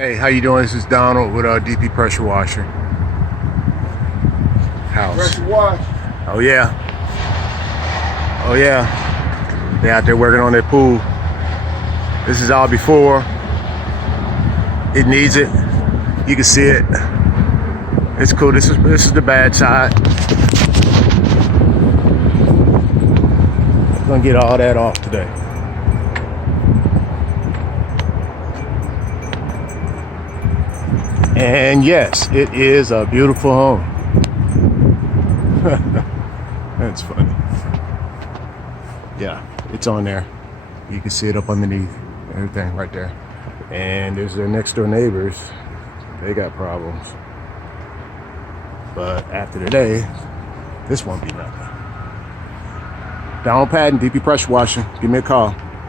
Hey, how you doing? This is Donald with D.P.Pressure Washing. House. Pressure wash. Oh yeah. Oh yeah. They out there working on their pool. This is all before. It needs it. You can see it. It's cool. This is the bad side. I'm gonna get all that off today. And yes, it is a beautiful home. That's funny. Yeah, it's on there. You can see it up underneath everything right there. And there's their next door neighbors. They got problems. But after today, this won't be nothing. Donald Patton, D.P. Pressure Washing. Give me a call.